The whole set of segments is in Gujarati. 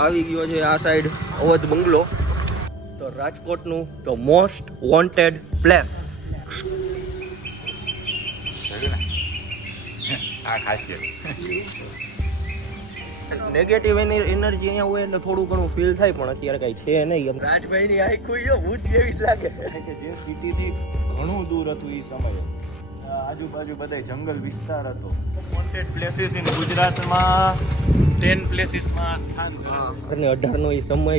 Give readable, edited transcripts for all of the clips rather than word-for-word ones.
આવી ગયો છે આ સાઈડ અવધ બંગલો. તો રાજકોટનું the most wanted place. Negative energy અહીંયા હોય એટલે થોડું ઘણું ફીલ થાય, પણ અત્યારે કઈ છે નહીં. રાજભાઈની આખું ભૂત જેવી જ લાગે કે જે સિટીથી ઘણું દૂર હતું એ સમયે. આજુબાજુ બધા જંગલ વિસ્તાર હતો. વોન્ટેડ પ્લેસીસ ઇન ગુજરાતમાં 10 પ્લેસીસમાં સ્થાન અને 18નો એ સમય.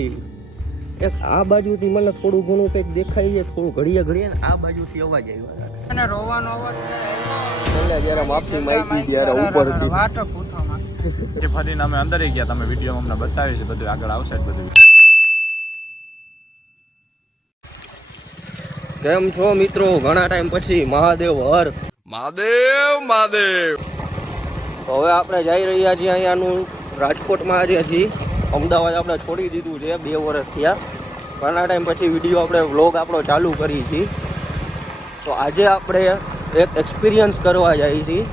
એક આ બાજુથી મને થોડું ઘણું કંઈક દેખાય છે, થોડું ઘડીએ ઘડીએ ને આ બાજુથી અવાજ આવ્યો અને રોવાનો અવાજ મને જયારે માપની માહિતી ત્યારે ઉપરથી વાટો પૂછવામાં જે ફરીને અમે અંદર ગયા. તમે વિડીયોમાં અમને બતાવી છે, બધું આગળ આવશે જ બધું. કેમ છો મિત્રો? ઘણા ટાઈમ પછી મહાદેવ હર મહાદેવ મહાદેવ. તો હવે આપણે જઈ રહ્યા છીએ અહીંયાનું રાજકોટમાં આવ્યા છીએ. અમદાવાદ આપણે છોડી દીધું છે 2 વર્ષ થયા. ઘણા ટાઈમ પછી વિડીયો આપણે વ્લોગ આપણો ચાલુ કરી છીએ. તો આજે આપણે એક એક્સપિરિયન્સ કરવા જઈએ છીએ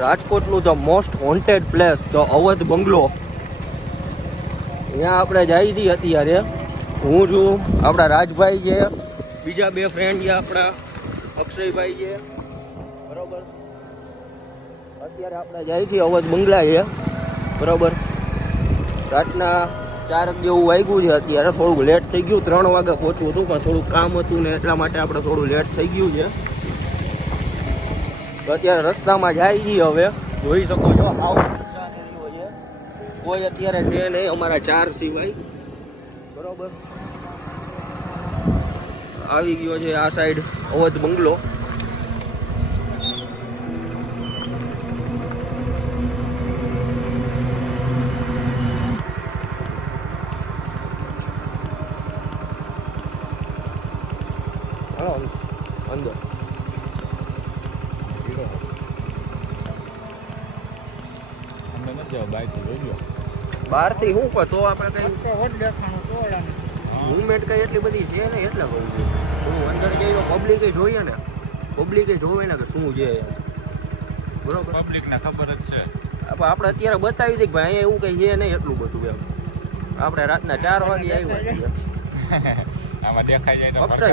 રાજકોટનું the most wanted place, the Awadh bungalow. ત્યાં આપણે જઈએ છીએ અત્યારે. હું છું, આપણા રાજભાઈ છે, બીજા 2 ફ્રેન્ડ છે આપણા, અક્ષયભાઈ છે, બરાબર. અત્યારે આપણે જઈએ છીએ અવધ બંગલા છે, બરાબર. રાતના 4 જેવું વાગ્યું છે. અત્યારે થોડુંક લેટ થઈ ગયું. 3 વાગે પહોંચવું હતું, પણ થોડુંક કામ હતું ને એટલા માટે આપણે થોડું લેટ થઈ ગયું છે. તો અત્યારે રસ્તામાં જાય છીએ. હવે જોઈ શકો છો આવો વરસાદ એરિયો છે, કોઈ અત્યારે છે નહીં અમારા 4 સિવાય, બરોબર. આવી ગયો છે આ સાઈડ અવધ બંગલો. અંદર બહારથી શું કહો તો આપણે કઈ મુવમેન્ટ કઈ એટલી બધી છે ને, એટલે કહું છું. હું અંદર જઈને પબ્લિકે જોઈએ ને, પબ્લિકે જોવે ને કે શું છે, બરોબર. પબ્લિકને ખબર જ છે. આપણે અત્યારે બતાવી દઈએ કે ભાઈ અહીંયા એવું કઈ છે નહીં એટલું બધું. એમ આપણે રાતના 4 વાગે આવ્યા છીએ. આમાં દેખાઈ જાય તો અક્ષય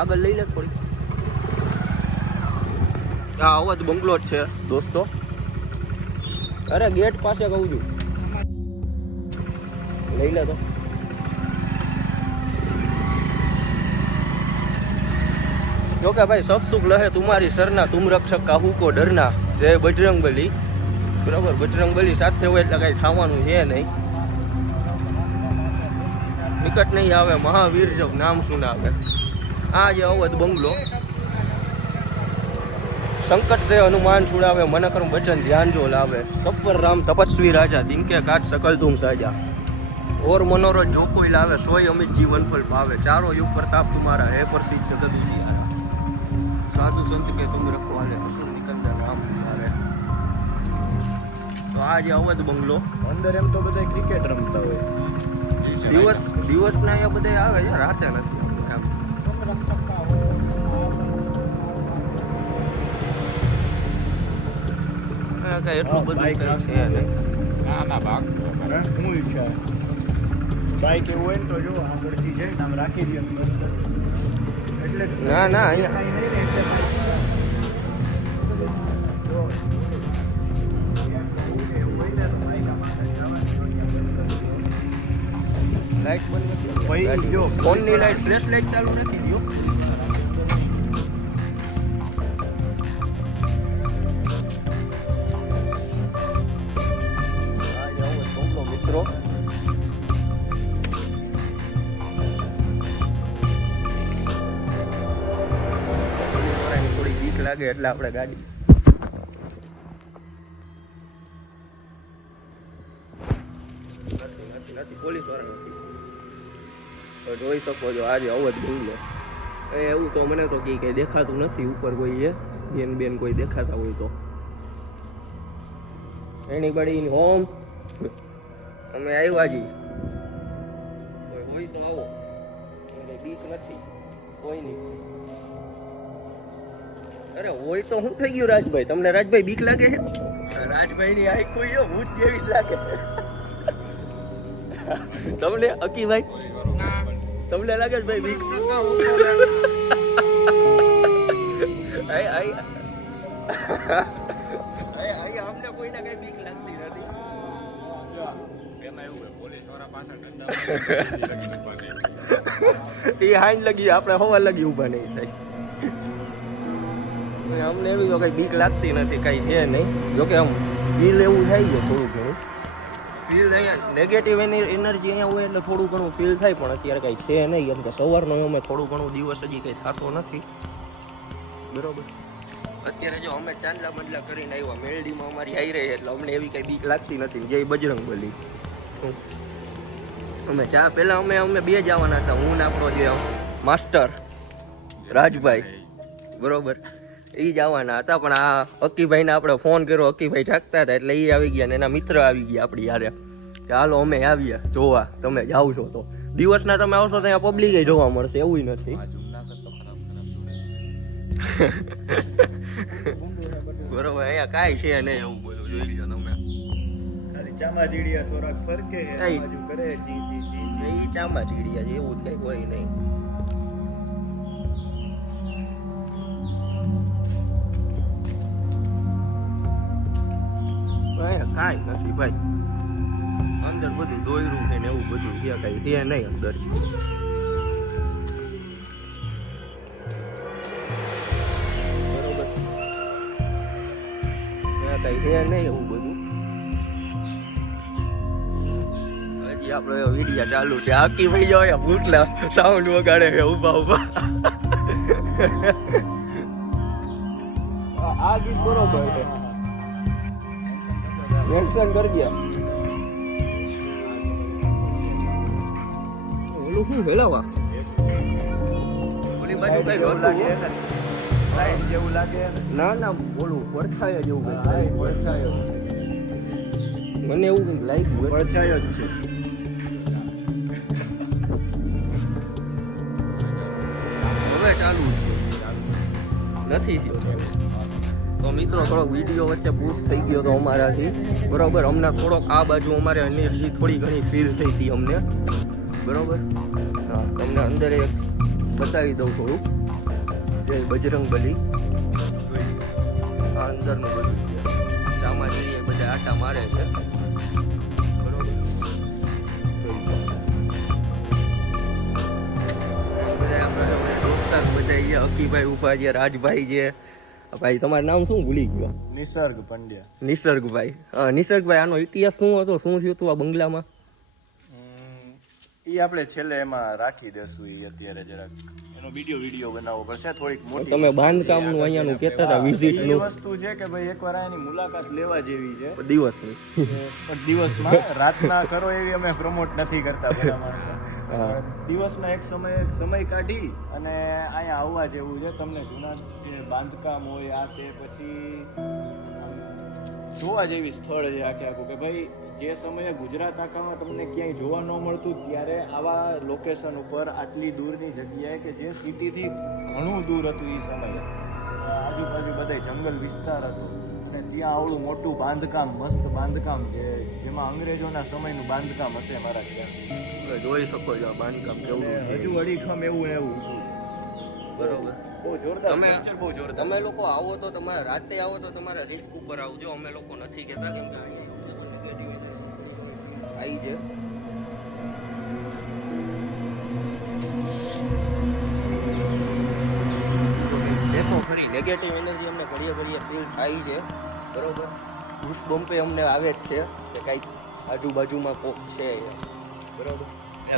આગળ લઈ લે થોડી. આ અવધ બંગલો જ છે દોસ્તો. અરે ગેટ પાસે કહું છું, લઈ લે તો. જો કે ભાઈ સબ સુખ લહે તુમારી સરના, તુમ રક્ષક કાહુ કો ડરના. જય બજરંગબલી, બરાબર. બજરંગબલી સાથે હોય એટલે કઈ થવાનું છે નહીં. નિકટ નહીં આવે મહાવીર જબ નામ સુનાવે. આ જે અવધ બંગલો. સંકટ દે હનુમાન છુડાવે, મન કર્મ વચન ધ્યાન જો લાવે. સફર રામ તપસ્વી રાજા, દિનકે કાજ સકલ તુમ સાજા. ઓર મનોરથ જો કોઈ લાવે, સોય અમિત જીવન ફલ પાવે. ચારો યુગ પ્રતાપ તુમારા, હે પ્રસિદ્ધ જગત ઉजियारा. સાધુ સંત કે તુમ રખવાલે, અસુર નિકંદન રામ તુમારે. તો આ જે અવધ બંગલો. અંદર એમ તો બધા ક્રિકેટ રમતા હોય. દિવસના અહીંયા બધા આવે છે, રાતે નથી. એટલું બધું કઈ છે નહીં. ના ભાગ હું ઈચ્છા બાઈક એવું હોય ને તો જો આગળથી જઈને આમ રાખી દે એટલે ના અહીંયા લાઈટ બંધ નથી. જો ફોનની લાઈટ, ફ્લેશ લાઈટ ચાલુ નથી થયો. મિત્રો થોડી બીક લાગે એટલે આપણે ગાડી નથી પોલીસ વાળા નથી. તો જોઈ શકો છો આજે અવધ બંગલો. એવું તો મને તો કઈ દેખાતું નથી. ઉપર કોઈ છે બેન કોઈ દેખાતા હોય તો. એનીબડી હોમ, અમે આવ્યા છીએ. કોઈ હોય તો આવો, કઈ બીક નથી કોઈ નહીં. અરે હોય તો શું થઈ ગયું રાજભાઈ? તમને રાજભાઈ બીક લાગે છે? રાજભાઈ ની આંખ કોઈ ભૂત જેવી જ લાગે. તમને અકીભાઈ ના તમને લાગે છે ભાઈ બીક કરતા ઉપર આઈ આઈ આઈ અમને કોઈને કઈ બીક લાગતી નથી એ હાઈન લગી આપણે હવા લગી ઉભા નહીં થાય અમને એવી તો કઈ બીક લાગતી નથી કઈ છે નહીં જોકે આમ ફીલ એવું થાય છે થોડું ઘણું ફીલ અહીંયા નેગેટિવ એનર્જી અહીંયા હોય એટલે થોડું ઘણું ફીલ થાય પણ અત્યારે કઈ છે નહીં કેમ કે સવારનો અમે થોડું ઘણું દિવસ હજી કઈ થતો નથી બરોબર અત્યારે જો અમે ચાંદલા બદલા કરીને આવ્યા મેલડીમાં અમારી આવી રહી એટલે અમને એવી કઈ બીક લાગતી નથી જય બજરંગ બલી અમે ચા પહેલા અમે બે જવાના હતા હું ને આપણો જે માસ્ટર રાજભાઈ બરોબર એ જવાના હતા પણ આ અકીભાઈને આપણે ફોન કર્યો અકીભાઈ જાગતા હતા એટલે એ આવી ગયા ને એના મિત્ર આવી ગયા આપણી યારે કે હાલો અમે આવ્યા જોવા તમે જાઓ છો તો દિવસના તમે આવશો તો અહીંયા પબ્લિક જોવા મળશે એવું નથી બરોબર અહીંયા કાંઈ છે નહીં એવું બધું જોઈ લો તમે ખાલી ચામાચીડિયા થોડાક ફરકે બાજુ કરે ચી ચી ચી એ ચાંબા ચીડિયા છે એવું જ કઈ હોય નહીં કાંઈ નથી ભાઈ અંદર બધું દોયરું છે ને એવું બધું છે કઈ છે નહીં અંદર બરોબર કઈ છે નહીં એવું બધું હજી આપણે વિડીયા ચાલુ છે આખી ભાઈ જાય ભૂટલા સાઉન્ડ વગાડે છે ઉભા ઉભા આ ગીત બરોબર છે મેન્શન કરી દે ઓલું શું હેલાવા ઓલી બાજુ કઈ લાગે ને લાઈન જેવું લાગે ને ના ના ઓલું પડછાયા જેવું કઈ પડછાયો મને એવું કંઈક લાગ્યું પડછાયો જ છે હવે ચાલુ નથી થયો તો મિત્રો થોડોક વિડીયો વચ્ચે પૂછ થઈ ગયો તો અમારાથી બરોબર અમને થોડોક આ બાજુ અમારે એનર્જી થોડી ઘણી ફીલ થઈ હતી અમને બરોબર હા તમને અંદર એક બતાવી દઉં થોડુંક જય બજરંગ બલી આ અંદરનું બધું છે ચામાચીડી એ બધા આટા મારે છે બરોબર બધા આપણે દોસ્તાર બધા અહીંયા અકીભાઈ ઉભા છે રાજભાઈ છે ભાઈ તમારું નામ શું ભૂલી ગયો નિસર્ગ પંડ્યા નિસર્ગભાઈ હા નિસર્ગભાઈ આનો ઇતિહાસ શું હતો શું થયું હતું આ બંગલામાં એ આપણે છેલ્લે એમાં રાખી દેશું એ અત્યારે જરાક એનો વિડીયો બનાવવો પડશે થોડીક મોટી તમે બાંધકામનું અહીંયાનું કહેતા હતા વિઝિટનું એ વસ્તુ છે કે ભાઈ એકવાર આની મુલાકાત લેવા જેવી છે દિવસની પણ દિવસમાં રાતના કરો એવી અમે પ્રમોટ નથી કરતા બધા માણસો દિવસના એક સમય કાઢી અને અહીંયા આવવા જેવું છે તમને જૂના જે બાંધકામ હોય આ તે પછી જોવા જેવી સ્થળ છે આખે આખું કે ભાઈ જે સમયે ગુજરાત આખામાં તમને ક્યાંય જોવા ન મળતું ત્યારે આવા લોકેશન ઉપર આટલી દૂરની જગ્યાએ કે જે સિટીથી ઘણું દૂર હતું એ સમયે આજુબાજુ બધા જંગલ વિસ્તાર હતો અને ત્યાં આવડું મોટું બાંધકામ મસ્ત બાંધકામ છે જેમાં અંગ્રેજોના સમયનું બાંધકામ હશે મારા ખ્યાલથી જોઈ શકો છો આ બાંધકામ કેવું હજુ અડીખમ એવું ને એવું બરોબર બહુ જોરદાર તમે structure બહુ જોરદાર તમે લોકો આવો તો તમારે રાતે આવો તો તમારે રિસ્ક ઉપર આવજો અમે લોકો નથી કહેતા કેમ કે આવી છે છે તો ખરી નેગેટિવ એનર્જી અમને ઘડીએ ઘડીએ ફીલ થાય છે બરોબર ઘૂસ બમ્પે અમને આવે જ છે કે કાંઈક આજુબાજુમાં કોક છે બરોબર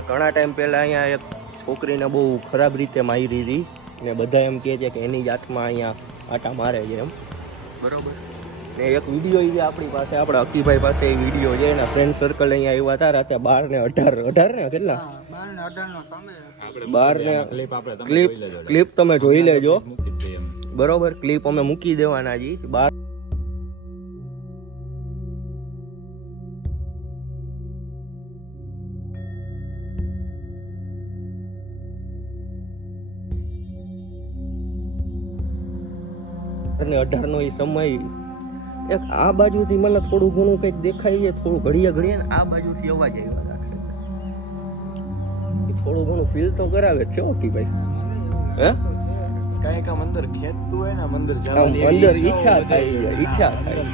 ઘણા ટાઈમ પહેલાં અહીંયા એક છોકરીને બહુ ખરાબ રીતે મારી હતી ને બધા એમ કહે છે કે એની જ આત્મા અહીંયા આટા મારે છે એમ બરોબર ને એક વિડીયો એ આપણી પાસે આપણા અકીભાઈ પાસે એ વિડીયો છે એના ફ્રેન્ડ સર્કલ અહીંયા આવ્યા હતા રાતે 12 ને 18 ને કેટલા 12 ને 18 નો સમય 12 ને ક્લિપ તમે જોઈ લેજો બરોબર ક્લિપ અમે મૂકી દેવાના જી 12 ને 18 નો એ સમય એક આ બાજુથી મને થોડું ઘણું કંઈક દેખાય છે થોડું ઘડીએ ને આ બાજુથી અવાજ આવ્યા રાખે થોડું ઘણું ફીલ તો કરાવે જ છે ઓકી ભાઈ. હે કાંઈક આમ અંદર ખેંચતું હોય ને, આમ અંદર આમ જવાની એવી અંદર ઈચ્છા થાય છે, ઈચ્છા થાય.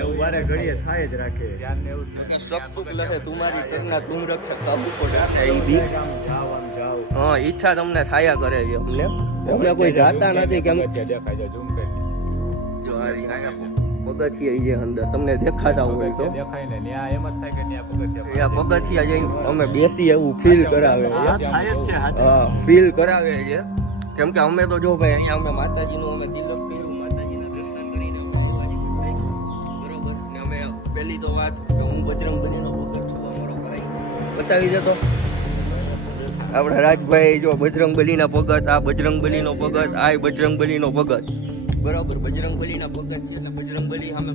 એવું બારે ઘડીએ થાય જ રાખે. સબ સુખ લહે તુમારી સરના તુમ રક્ષક કાબુ કો જાતા હે ઈ બી. હા, ઈચ્છા તમને થાયા કરે છે અમને. અમે કોઈ જાતા નથી કેમ દેખાય છે, ઝૂમ કરી જો આ રહ્યા પગથિયા છે અંદર, તમને દેખાતા હોય તો દેખાય ને ન્યા એમ જ થાય કે ન્યા પગથિયા આ પગથિયા જઈને અમે બેસી એવું ફીલ કરાવે છે. થાય જ છે હાચે. હા, ફીલ કરાવે છે. કેમ કે અમે તો જો ભાઈ અહીંયા અમે માતાજીનું અમે તિલક કર્યું, માતાજીના દર્શન કરીને અમે આવવા જેવું થાય. બરોબર ને અમે પહેલી તો વાત કે હું બજરંગબલીનો ભગત છું, અમારો ભાઈ બતાવી દેતો આપણા રાજભાઈ જો બજરંગબલીના ભગત, આ બજરંગબલીનો ભગત, આ બજરંગબલીનો ભગત. બરાબર, બજરંગબલીના ભગત છે એટલે બજરંગબલી સામે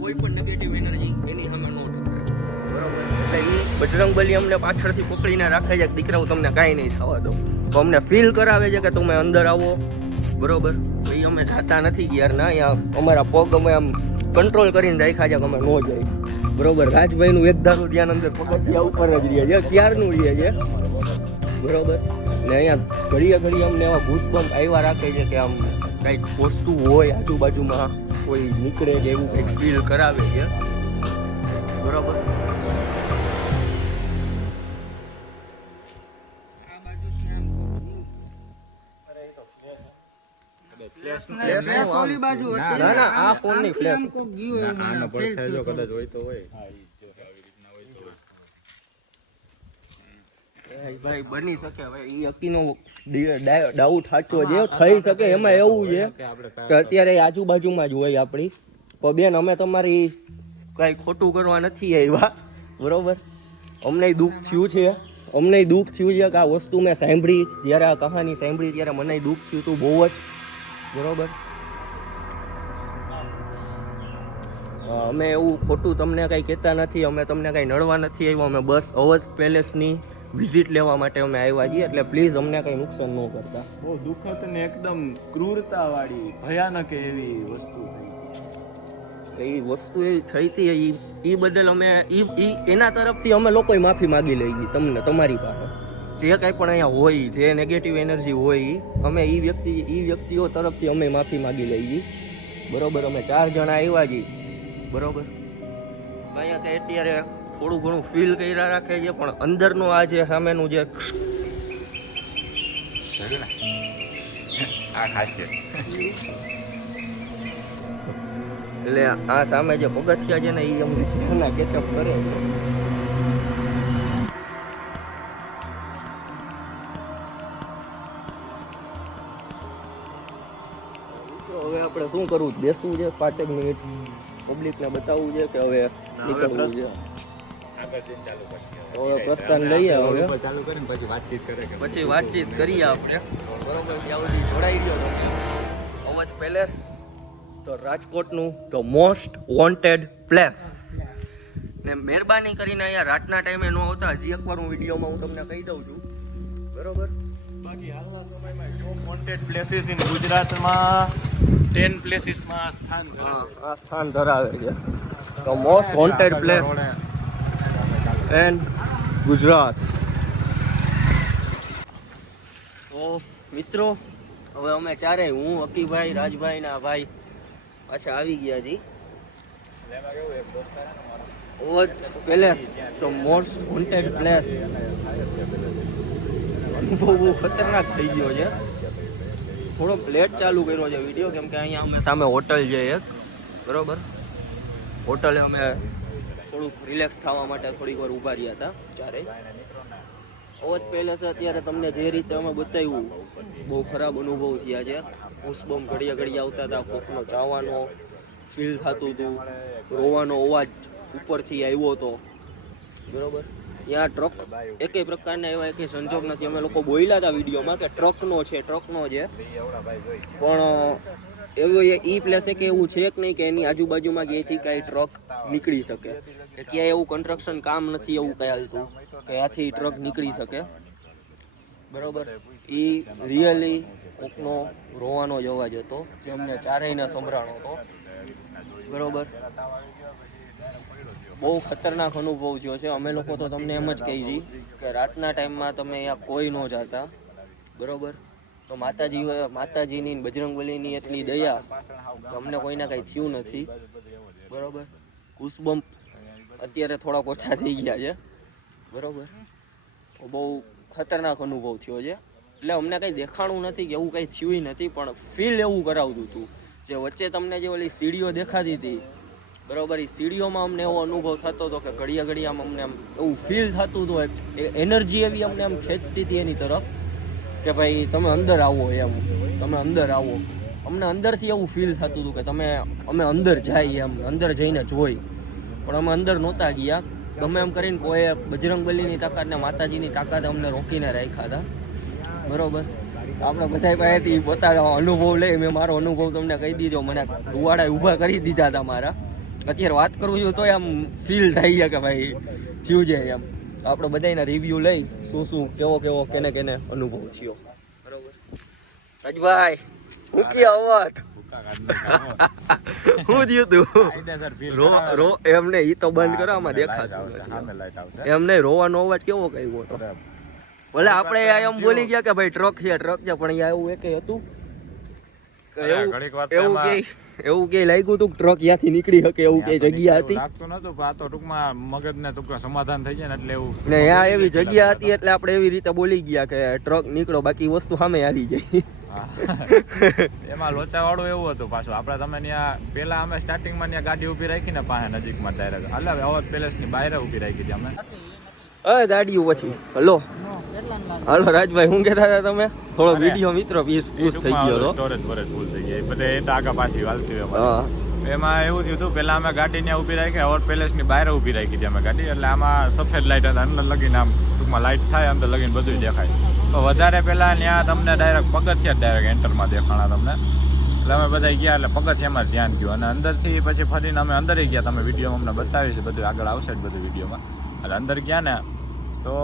કોઈ પણ નેગેટિવ એનર્જી એની સામે ન ટકરાય. બરોબર, એટલે એ બજરંગબલી અમને પાછળથી પકડીને રાખે છે કે દીકરાઓ તમને કાંઈ નહીં થવા દો. તો અમને ફીલ કરાવે છે કે તમે અંદર આવો. બરોબર, તો એ અમે જાતા નથી યાર ના, અહીંયા અમારા પગ અમે આમ કંટ્રોલ કરીને રાખ્યા છે કે અમે ન જઈએ. બરોબર, રાજભાઈનું એક ધારું ધ્યાન અંદર પગથિયા ઉપર જ રહે છે, ક્યારનું રહે છે. બરોબર, ને અહીંયા ઘડીએ ઘડીએ અમને એવા ભૂતબંધ આવ્યા રાખે છે કે આમ કંઈક વસ્તુ હોય આજુબાજુમાં કોઈ નીકળે કે એવું કંઈક ફીલ કરાવે છે. બરોબર, ફ્લેશ ઓલી બાજુ હતી. ના ના, આ ફોનની આમ ફ્લેશ કોક ગયું એવું મને feel થયું. કદાચ હોય તો હોય. ભાઈ બની શકે, હવે એ હકીનો ડાઉટ સાચો છે, થઈ શકે. એમાં એવું છે કે અત્યારે આજુબાજુમાં જ હોય આપણી. પણ બેન અમે તમારી કઈ ખોટું કરવા નથી આવ્યા. બરોબર, અમને દુઃખ થયું છે, અમને દુઃખ થયું છે કે આ વસ્તુ મેં સાંભળી, જ્યારે આ કહાની સાંભળી ત્યારે મને દુઃખ થયું હતું બહુ જ. બરોબર, અમે એવું ખોટું તમને કઈ કહેતા નથી, અમે તમને કઈ નડવા નથી આવ્યા. અમે બસ અવધ પેલેસની વિઝિટ લેવા માટે અમે આવ્યા છીએ, એટલે પ્લીઝ અમને કઈ નુકસાન ન કરતા. બહુ દુઃખદ ને એકદમ ક્રૂરતા વાળી ભયાનક એવી વસ્તુ થઈ. એ વસ્તુ એવી થઈ હતી એ બદલ અમે એના તરફથી અમે લોકોએ માફી માગી લઈ ગઈ તમને, તમારી પાસે જે કાંઈ પણ અહીંયા હોય, જે નેગેટિવ એનર્જી હોય, અમે એ વ્યક્તિઓ તરફથી અમે માફી માગી લઈ ગઈ. બરોબર, અમે 4 જણા આવ્યા છીએ. બરોબર, અહીંયા કંઈ અત્યારે થોડું ઘણું ફીલ કર્યા રાખે છે, પણ અંદરનું આ જે સામેનું જે આ ખાસ છે. એટલે આ સામે જે પગથિયા છે ને એ અમને એના કેચઅપ કરે છે. તો હવે આપણે શું કરવું, બેસવું છે 5 મિનિટ, પબ્લિકને બતાવવું છે કે હવે નીકળવું છે? હવે પ્રસ્થાન લઈએ, હવે ચાલુ કરીને પછી વાતચીત કરે કે પછી વાતચીત કરીએ આપણે. બરોબર, ત્યાં સુધી જોડાઈ ગયો અવધ પેલેસ, તો રાજકોટનું ધ મોસ્ટ વોન્ટેડ પ્લેસ. ને મહેરબાની કરીને અહીંયા રાતના ટાઈમે ન આવતા. હજી એકવાર હું વિડીયોમાં હું તમને કહી દઉં છું. બરોબર, બાકી હાલના સમયમાં ટોપ વોન્ટેડ પ્લેસીસ ઇન ગુજરાતમાં 10 પ્લેસીસમાં સ્થાન ધરાવે છે. આ સ્થાન ધરાવે છે, the most wanted place and Gujarat. તો મિત્રો, હવે અમે ચારેય, હું, હકીભાઈ, રાજભાઈ ને આ ભાઈ પાછા આવી ગયા જી. Awadh palace, the most wanted place. અનુભવ બહુ ખતરનાક થઈ ગયો છે. થોડોક લેટ ચાલુ કર્યો છે વિડીયો, કેમ કે અહીંયા અમે સામે હોટલ છે એક. બરોબર, હોટલે અમે થોડુંક રિલેક્સ થવા માટે થોડીક વાર ઊભા રહ્યા હતા ચારેય. અવધ પેલેસ અત્યારે તમને જે રીતે અમે બતાવ્યું, બહુ ખરાબ અનુભવ થયા છે. હુસબમ ઘડીએ ઘડીએ આવતા હતા, કોકનો ચાવવાનો ફીલ થતું હતું, રોવાનો અવાજ ઉપરથી આવ્યો હતો. બરોબર, ત્યાં ટ્રક એકેય પ્રકારના એવા એકેય સંજોગ નથી. અમે લોકો બોલ્યા હતા વિડીયોમાં કે ટ્રકનો છે, ટ્રકનો છે, પણ એવું એ પ્લેસ કે એવું છે કે નહીં કે એની આજુબાજુમાં ક્યાંયથી કાંઈ ટ્રક નીકળી શકે, કે ક્યાંય એવું કન્સ્ટ્રક્શન કામ નથી એવું કંઈ હાલતું કે આથી ટ્રક નીકળી શકે. બરોબર, એ રિયલી કોકનો રોવાનો જ અવાજ હતો, જે અમને ચારેયને સંભળાણો હતો. બરોબર, બહુ ખતરનાક અનુભવ થયો છે. અમે લોકો તો તમને એમ જ કહી છીએ કે રાતના ટાઈમમાં તમે અહીંયા કોઈ ન જાતા, બરોબર? તો માતાજીની બજરંગબલીની એટલી દયા કે અમને કોઈને કંઈ થયું નથી, બરોબર? ગુસબમ્પ અત્યારે થોડાક ઓછા થઈ ગયા છે, બરોબર? બહુ ખતરનાક અનુભવ થયો છે. એટલે અમને કંઈ દેખાણું નથી કે એવું કંઈ થયું નથી, પણ ફીલ એવું કરાવતું હતું. જે વચ્ચે તમને જે ઓલી સીડીઓ દેખાતી હતી, બરોબર, એ સીડીઓમાં અમને એવો અનુભવ થતો હતો કે ઘડિયા અમને આમ એવું ફીલ થતું હતું, એનર્જી એવી અમને આમ ખેંચતી હતી એની તરફ કે ભાઈ તમે અંદર આવો, એમ તમે અંદર આવો. અમને અંદરથી એવું ફીલ થતું હતું કે અમે અંદર જઈએ, એમ અંદર જઈને જોઈ, પણ અમે અંદર નહોતા ગયા. ગમે એમ કરીને કોઈ બજરંગબલીની તાકાત ને માતાજીની તાકાત અમને રોકીને રાખ્યા હતા, બરોબર? આપણે બધા પાસેથી પોતાનો અનુભવ લઈ. મેં મારો અનુભવ તમને કહી દીધો, મને રૂવાડા ઊભા કરી દીધા હતા મારા. અત્યારે વાત કરું છું તોય આમ ફીલ થઈ ગયા કે ભાઈ થયું છે એમ. આપણે બધાના રિવ્યુ લઈ શું કેવો કેને અનુભવ થયો, બરોબર? રાજભાઈ હું કે અવાજ શું થયું તું? એમને ઈ તો બંધ કરો, આમાં દેખાતું એમ નહીં. રોવાનો અવાજ કેવો કર્યો હતો? ભલે આપણે એમ બોલી ગયા કે ભાઈ ટ્રક છે, પણ અહીંયા એવું એક હતું એવું કે લાગ્યું હતું ટ્રક ત્યાંથી નીકળી શકે એવું કઈ જગ્યા હતી? લાગતું નતું, પણ આ તો ટૂંકમાં મગજને ટૂંકમાં સમાધાન થઈ જાય ને એટલે એવું ને ત્યાં એવી જગ્યા હતી એટલે આપણે એવી રીતે બોલી ગયા કે ટ્રક નીકળો, બાકી વસ્તુ સામે આવી જાય. એમાં લોચા વાળું એવું હતું પાછું. આપણે તમે ત્યાં પેલા અમે સ્ટાર્ટિંગમાં ત્યાં ગાડી ઉભી રાખી ને પાસે નજીકમાં ડાયરેક્ટ અલગ અવધ પેલેસ ની બહાર ઉભી રાખી હતી અમે. ગાડીઓ પછી હાલો રાજભાઈ શું કહેતા હતા તમે? થોડો વિડીયો મિત્રો પૂછ થઈ ગયો, સ્ટોરેજ બરેજ ફૂલ થઈ ગઈ, બધે એ આગા પાછી હાલતી હોય. એમાં એવું થયું હતું, પેલા અમે ગાડી ત્યાં ઉભી રાખી, અવધ પેલેસ ની બહાર ઉભી રાખી હતી અમે ગાડી. એટલે આમાં સફેદ લાઈટ હતા, અંદર લગીને આમ ટૂંકમાં લાઈટ થાય, અંદર લગીને બધું દેખાય. તો વધારે પેલા ત્યાં તમને ડાયરેક્ટ પગથિયા ડાયરેક્ટ એન્ટરમાં દેખાણા તમને. એટલે અમે બધા ગયા એટલે પગથિયામાં ધ્યાન ગયું, અને અંદરથી પછી ફરીને અમે અંદર ગયા. તમે વિડીયોમાં અમને બતાવી છે, બધું આગળ આવશે જ બધું વિડીયોમાં. એટલે અંદર ગયા ને તો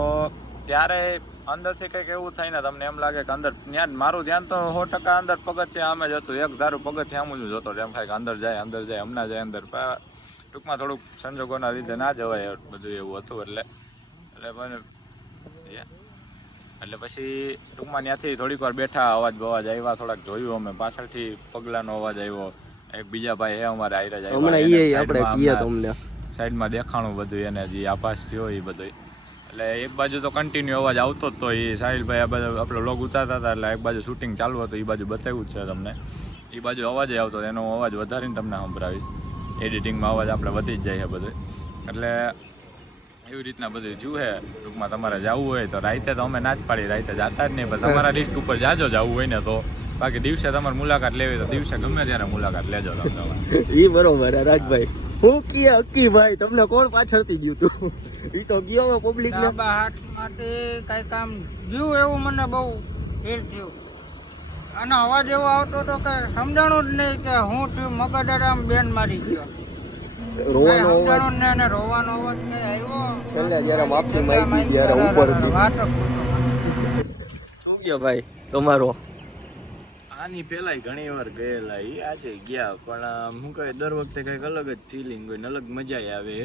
ત્યારે અંદરથી કંઈક એવું થાય ને તમને એમ લાગે કે અંદર ત્યાં મારું ધ્યાન તો 100% અંદર પગથિયા આમ જ હતું. એક ધારું પગથિયા આમ જ જોતો, એમ થાય કે અંદર જાય હમણાં જાય અંદર. ટૂંકમાં થોડુંક સંજોગોના લીધે ના જવાય, બધું એવું હતું. એટલે પછી ટૂંકમાં ત્યાંથી થોડીક વાર બેઠા, અવાજ આવ્યા, થોડાક જોયું અમે, પાછળથી પગલાનો અવાજ આવ્યો. એક બીજા ભાઈ એ અમારે આયરા જાય સાઈડમાં દેખાણું બધું એને જે આભાસ થયો એ બધું. એટલે એક બાજુ તો કન્ટિન્યુ અવાજ આવતો જ તો. એ સાહિલભાઈ આ બાજુ આપણો લોગ ઉતારતા હતા, એટલે એક બાજુ શૂટિંગ ચાલુ હતું, એ બાજુ બતાવ્યું જ છે તમને. એ બાજુ અવાજ આવતો, એનો અવાજ વધારીને તમને સંભળાવીશ. એડિટિંગમાં અવાજ આપણે વધી જ જાય છે બધું. એટલે એવી રીતના બધું થયું છે. ટૂંકમાં તમારે જવું હોય તો રાતે તો અમે ના જ પાડી, રાતે જતા જ નહીં, પણ તમારા રિસ્ક ઉપર જાજો જવું હોય ને તો. બાકી દિવસે તમારે મુલાકાત લેવી તો દિવસે ગમે ત્યારે મુલાકાત લેજો તમે. ઈ બરોબર રાજભાઈ. હું કે અક્કી ભાઈ તમને કોણ પાછળથી ગયું તું? ઈ તો ગયો પબ્લિક ને હાથ માટે કઈ કામ ગયું એવું મને બહુ ફીલ થયું. અને અવાજ એવો આવતો હતો કે સમજાણું જ નહીં કે હું થયું. મગજ આમ બેન મારી ગયો. રોવાનો અવાજ ને અને રોવાનો અવાજ કઈ આવ્યો છેલ્લે જ્યારે માફી માંગી ત્યારે ઉપર વાત શું કે ભાઈ તમારો? આની પેલા ઘણી વાર ગયેલા, આજે ગયા, પણ શું કહે દર વખતે કઈક અલગ જ ફિલિંગ હોય ને અલગ મજા આવે.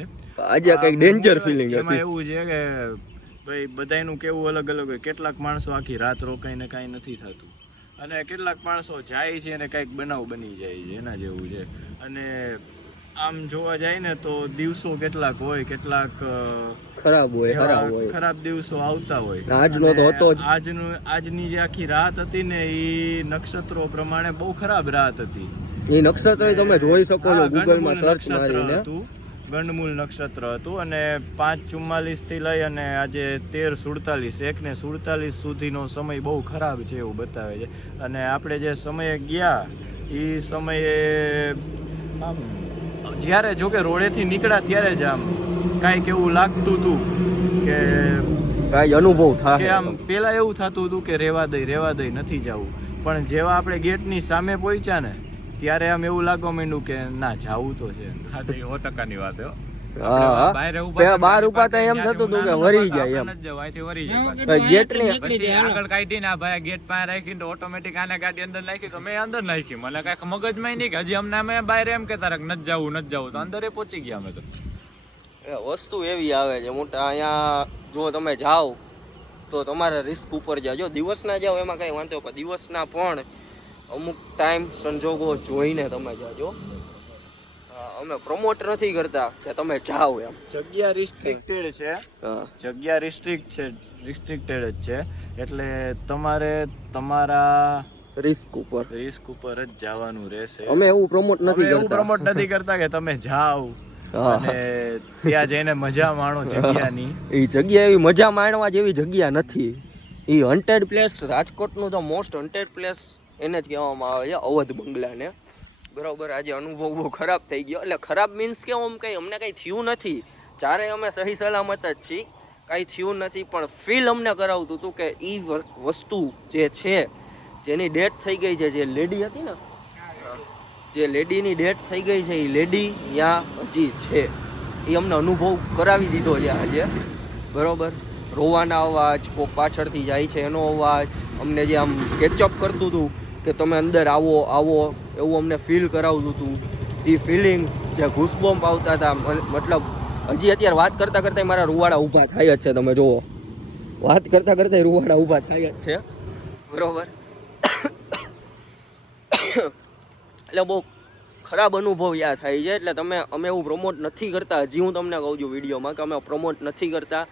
આજે કઈક ડેન્જર ફિલિંગ એમાં એવું છે કે ભાઈ બધાનું કેવું અલગ અલગ હોય. કેટલાક માણસો આખી રાત રોકાઈને કાંઈ નથી થતું, અને કેટલાક માણસો જાય છે અને કંઈક બનાવ બની જાય છે, એના જેવું છે. અને આમ જોવા જાય ને તો દિવસો કેટલાક હોય, કેટલાક ખરાબ દિવસો આવતા હોય. આજનો તો હતો જ. આજની જે આખી રાત હતી ને એ નક્ષત્રો પ્રમાણે બહુ ખરાબ રાત હતી. એ નક્ષત્ર તમે જોઈ શકો છો ગૂગલમાં સર્ચ મારીને. ગંડમૂળ નક્ષત્ર હતું, અને 5:44 થી લઈ અને આજે 13:47 1:47 સુધીનો સમય બહુ ખરાબ છે એવું બતાવે છે. અને આપણે જે સમયે ગયા એ સમયે આમ જ્યારે જોકે રોડેથી નીકળ્યા ત્યારે જ આમ કાંઈક એવું લાગતું હતું કે કાંઈ અનુભવ થાય કે આમ પેલા એવું થતું હતું કે રેવા દઈ નથી જવું, પણ જેવા આપણે ગેટની સામે પહોંચ્યા ને ત્યારે આમ એવું લાગવા માંડ્યું કે ના જાવું તો છે. 100% ની વાત. બહાર ઉભા હતા એમ થતું હતું કે વરી જાય એમ. ગેટ ની આગળ કાઢીને આ ભાઈ ગેટ પાસે રાખીને તો ઓટોમેટિક આને ગાડી અંદર નાખી, તો મેં અંદર નાખી. મને કઈક મગજમાં નહીં કે હજી અમને અમે બહાર એમ કેતા નથી જવું તો અંદર પહોંચી ગયા અમે તો. વસ્તુ એવી આવે છે મોટા, અહીંયા જો તમે જાઓ તો તમારે રિસ્ક ઉપર જાઓ. દિવસના જાઓ એમાં કંઈ વાંધો, પણ દિવસના પણ અમુક ટાઈમ સંજોગો જોઈને તમે જાજો. અમે પ્રમોટ નથી કરતા કે તમે જાઓ એમ. જગ્યા રિસ્ટ્રિક્ટેડ છે, હા. જગ્યા રિસ્ટ્રિક્ટેડ જ છે, એટલે તમારે તમારા રિસ્ક ઉપર જ જવાનું રહેશે. અમે એવું પ્રમોટ અમે નથી એવું કરતા. પ્રમોટ નથી કરતા કે તમે જાઓ હા. અને ત્યાં જઈને મજા માણો જગ્યાની. એ જગ્યા એવી મજા માણવા જેવી જગ્યા નથી. એ હન્ટેડ પ્લેસ, રાજકોટનું તો મોસ્ટ હન્ટેડ પ્લેસ એને જ કહેવામાં આવે છે, અવધ બંગલાને. બરાબર, આજે અનુભવ બહુ ખરાબ થઈ ગયો. એટલે ખરાબ મીન્સ કે અમને કંઈ થયું નથી, ચારે અમે સહી સલામત જ છીએ, કાંઈ થયું નથી. પણ ફીલ અમને કરાવતું હતું કે એ વસ્તુ જે છે, જેની ડેથ થઈ ગઈ છે, જે લેડી હતી ને, જે લેડીની ડેથ થઈ ગઈ છે, એ લેડી ત્યાં હજી છે. એ અમને અનુભવ કરાવી દીધો છે આજે. બરાબર, રોવાના અવાજ, કોક પાછળથી જાય છે એનો અવાજ, અમને જે આમ કેચઅપ કરતું હતું કે તમે અંદર આવો આવો, એવું અમને ફીલ કરાવતું હતું. એ ફિલિંગ્સ જે ઘૂસબોમ્બ આવતા હતા, મતલબ હજી અત્યારે વાત કરતાં કરતાં મારા રૂવાડા ઊભા થાય જ છે. તમે જુઓ, વાત કરતાં કરતાં રૂવાડા ઊભા થાય જ છે. બરાબર, એટલે બહુ ખરાબ અનુભવ યાદ થાય છે. એટલે અમે એવું પ્રમોટ નથી કરતા. હજી હું તમને કહું છું વિડીયોમાં કે અમે પ્રમોટ નથી કરતા.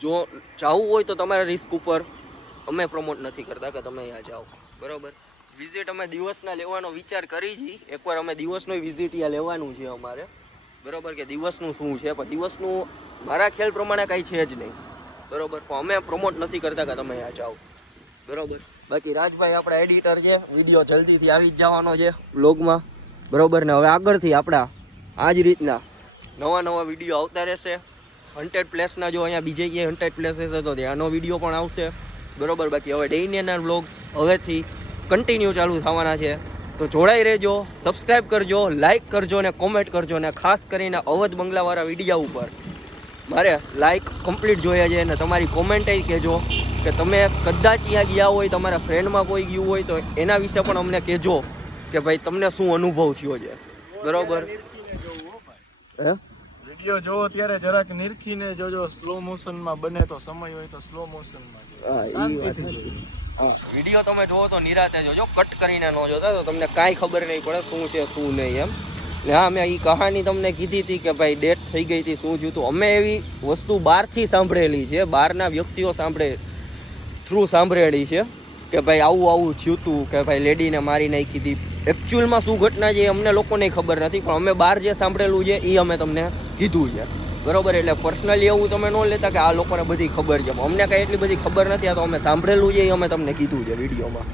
જો જવું હોય તો તમારા રિસ્ક ઉપર, અમે પ્રમોટ નથી કરતા કે તમે અહીંયા જાઓ. બરાબર, વિઝિટ અમે દિવસના લેવાનો વિચાર કરી છીએ. એકવાર અમે દિવસનો વિઝિટ અહીંયા લેવાનું છે અમારે. બરાબર, કે દિવસનું શું છે, પણ દિવસનું મારા ખ્યાલ પ્રમાણે કાંઈ છે જ નહીં. બરાબર, પણ અમે પ્રમોટ નથી કરતા કે તમે અહીંયા જાઓ. બરાબર, બાકી રાજભાઈ આપણા એડિટર છે, વિડીયો જલ્દીથી આવી જ જવાનો છે બ્લોગમાં. બરાબર, ને હવે આગળથી આપણા આ જ રીતના નવા વિડીયો આવતા રહેશે. હન્ટેડ પ્લેસના જો અહીંયા બીજે ક્યાંય હન્ટેડ પ્લેસીસ હતો ત્યાંનો વિડીયો પણ આવશે. બરાબર, બાકી હવે ડેઇલીના વ્લોગ્સ હવેથી કન્ટિન્યુ ચાલુ થવાના છે. તો જોડાઈ રહેજો, સબસ્ક્રાઈબ કરજો, લાઇક કરજો ને કોમેન્ટ કરજો. ને ખાસ કરીને અવધ બંગલાવાળા વિડીયા ઉપર મારે લાઇક કમ્પ્લીટ જોઈએ છે, અને તમારી કોમેન્ટ એ કહેજો કે તમે કદાચ અહીંયા ગયા હોય, તમારા ફ્રેન્ડમાં કોઈ ગયું હોય તો એના વિશે પણ અમને કહેજો કે ભાઈ તમને શું અનુભવ થયો છે. બરાબર, હે વિડીયો જોવો ત્યારે જરાક નિરખીને જોજો. સ્લો મોશનમાં બને તો, સમય હોય તો સ્લો મોશનમાં હા, વિડીયો તમે જોવો તો નિરાતે જોજો, કટ કરીને ન જોતા તો તમને કાંઈ ખબર નહીં પડે શું છે શું નહીં એમ. ને હા, મેં એ કહાની તમને કીધી હતી કે ભાઈ ડેથ થઈ ગઈ હતી, શું થયું હતું. અમે એવી વસ્તુ બહારથી સાંભળેલી છે, બહારના વ્યક્તિઓ થ્રુ સાંભળેલી છે કે ભાઈ આવું થયું હતું, કે ભાઈ લેડીને મારી નાખી હતી. એકચ્યુઅલમાં શું ઘટના છે એ અમને લોકોને ખબર નથી, પણ અમે બહાર જે સાંભળેલું છે એ અમે તમને કીધું છે. બરાબર, એટલે પર્સનલી એવું તમે ન લેતા કે આ લોકોને બધી ખબર છે. અમને કાંઈ એટલી બધી ખબર નથી, આ તો અમે સાંભળેલું છે એ અમે તમને કીધું છે વિડીયોમાં.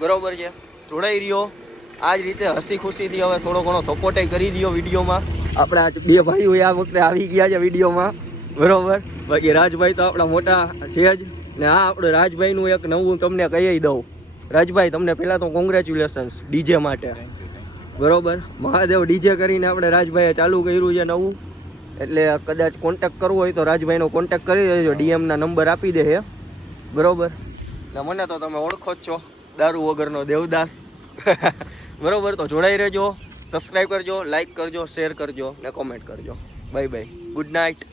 બરાબર છે, જોડાઈ રહ્યો આ જ રીતે હસી ખુશીથી. હવે થોડો ઘણો સપોર્ટ કરી દો વિડીયોમાં. આપણા બે ભાઈઓ આ વખતે આવી ગયા છે વિડીયોમાં. બરાબર, બાકી રાજભાઈ તો આપણા મોટા છે જ. ને આ આપણે રાજભાઈનું એક નવું તમને કહી દઉં. રાજભાઈ, તમને પહેલાં તો કોંગ્રેચ્યુલેશન્સ ડીજે માટે. બરાબર, મહાદેવ ડીજે કરીને આપણે રાજભાઈએ ચાલુ કર્યું છે નવું. એટલે કદાચ કોન્ટેક્ટ કરવો હોય તો રાજભાઈનો કોન્ટેક્ટ કરી દેજો, ડીએમના નંબર આપી દે છે. બરાબર, ને મને તો તમે ઓળખો જ છો, દારૂ વગરનો દેવદાસ. બરાબર, તો જોડાઈ રહેજો, સબસ્ક્રાઈબ કરજો, લાઈક કરજો, શેર કરજો ને કોમેન્ટ કરજો. Bye bye, good night.